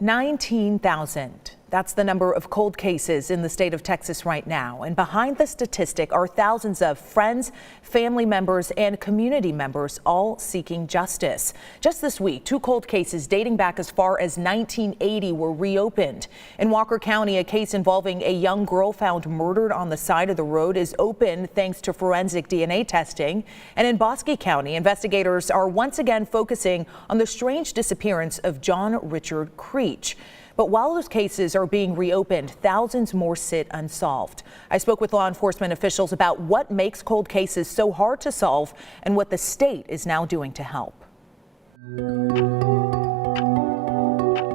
19,000. That's the number of cold cases in the state of Texas right now. And behind the statistic are thousands of friends, family members, and community members all seeking justice. Just this week, 2 cold cases dating back as far as 1980 were reopened. In Walker County, a case involving a young girl found murdered on the side of the road is open thanks to forensic DNA testing. And in Bosque County, investigators are once again focusing on the strange disappearance of John Richard Creech. But while those cases are being reopened, thousands more sit unsolved. I spoke with law enforcement officials about what makes cold cases so hard to solve and what the state is now doing to help.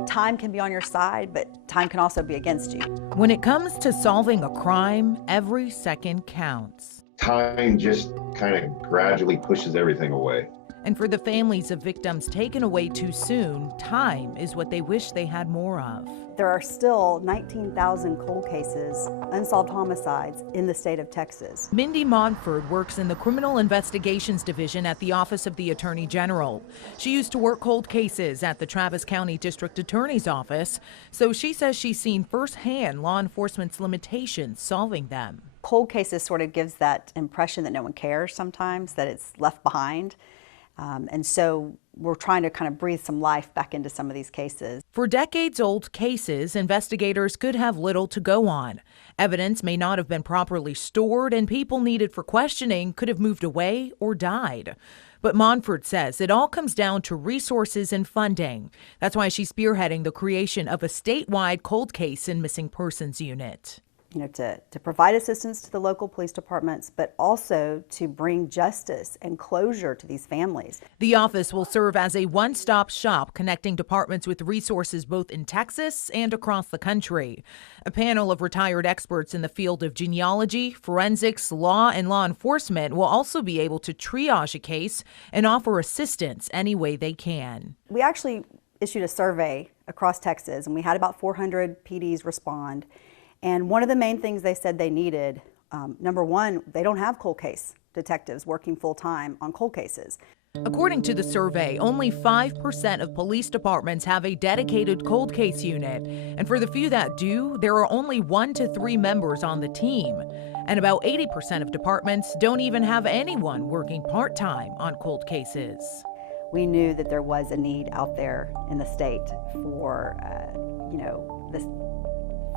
Time can be on your side, but time can also be against you. When it comes to solving a crime, every second counts. Time just kind of gradually pushes everything away. And for the families of victims taken away too soon, time is what they wish they had more of. There are still 19,000 cold cases, unsolved homicides in the state of Texas. Mindy Montford works in the Criminal Investigations Division at the Office of the Attorney General. She used to work cold cases at the Travis County District Attorney's Office, so she says she's seen firsthand law enforcement's limitations solving them. Cold cases sort of gives that impression that no one cares sometimes, that it's left behind. And so we're trying to kind of breathe some life back into some of these cases. For decades-old cases, investigators could have little to go on. Evidence may not have been properly stored, and people needed for questioning could have moved away or died. But Montford says it all comes down to resources and funding. That's why she's spearheading the creation of a statewide cold case and missing persons unit. You know, to provide assistance to the local police departments, but also to bring justice and closure to these families. The office will serve as a one-stop shop connecting departments with resources both in Texas and across the country. A panel of retired experts in the field of genealogy, forensics, law, and law enforcement will also be able to triage a case and offer assistance any way they can. We actually issued a survey across Texas, and we had about 400 PDs respond. And one of the main things they said they needed, number one, they don't have cold case detectives working full-time on cold cases. According to the survey, only 5% of police departments have a dedicated cold case unit. And for the few that do, there are only 1 to 3 members on the team. And about 80% of departments don't even have anyone working part-time on cold cases. We knew that there was a need out there in the state for,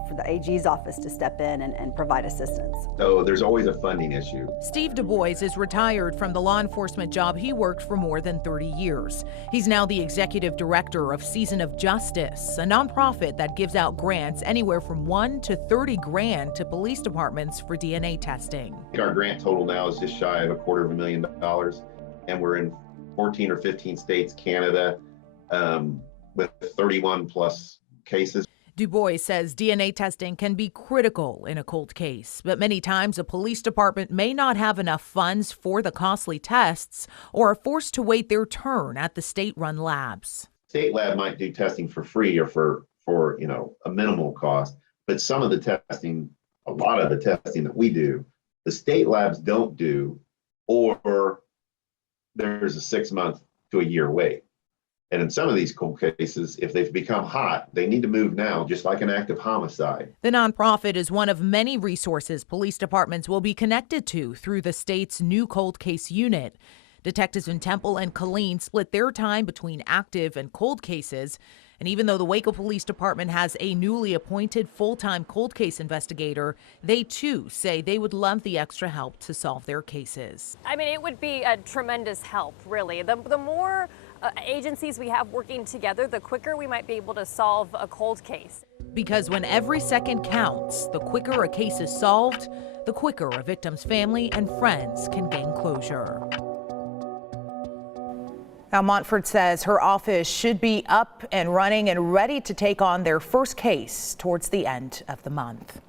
for the AG's office to step in and provide assistance. So there's always a funding issue. Steve Du Bois is retired from the law enforcement job he worked for more than 30 years. He's now the executive director of Season of Justice, a nonprofit that gives out grants anywhere from $1 to $30 grand to police departments for DNA testing. Our grant total now is just shy of $250,000, and we're in 14 or 15 states, Canada, with 31 plus cases. Du Bois says DNA testing can be critical in a cold case, but many times a police department may not have enough funds for the costly tests or are forced to wait their turn at the state-run labs. State lab might do testing for free or for a minimal cost, but some of the testing, a lot of the testing that we do, the state labs don't do, or there's a 6-month to a year wait. And in some of these cold cases, if they've become hot, they need to move now, just like an active homicide. The nonprofit is one of many resources police departments will be connected to through the state's new cold case unit. Detectives in Temple and Killeen split their time between active and cold cases. And even though the Waco Police Department has a newly appointed full-time cold case investigator, they too say they would love the extra help to solve their cases. I mean, it would be a tremendous help, really. The more agencies we have working together, the quicker we might be able to solve a cold case. Because when every second counts, the quicker a case is solved, the quicker a victim's family and friends can gain closure. Now, Montford says her office should be up and running and ready to take on their first case towards the end of the month.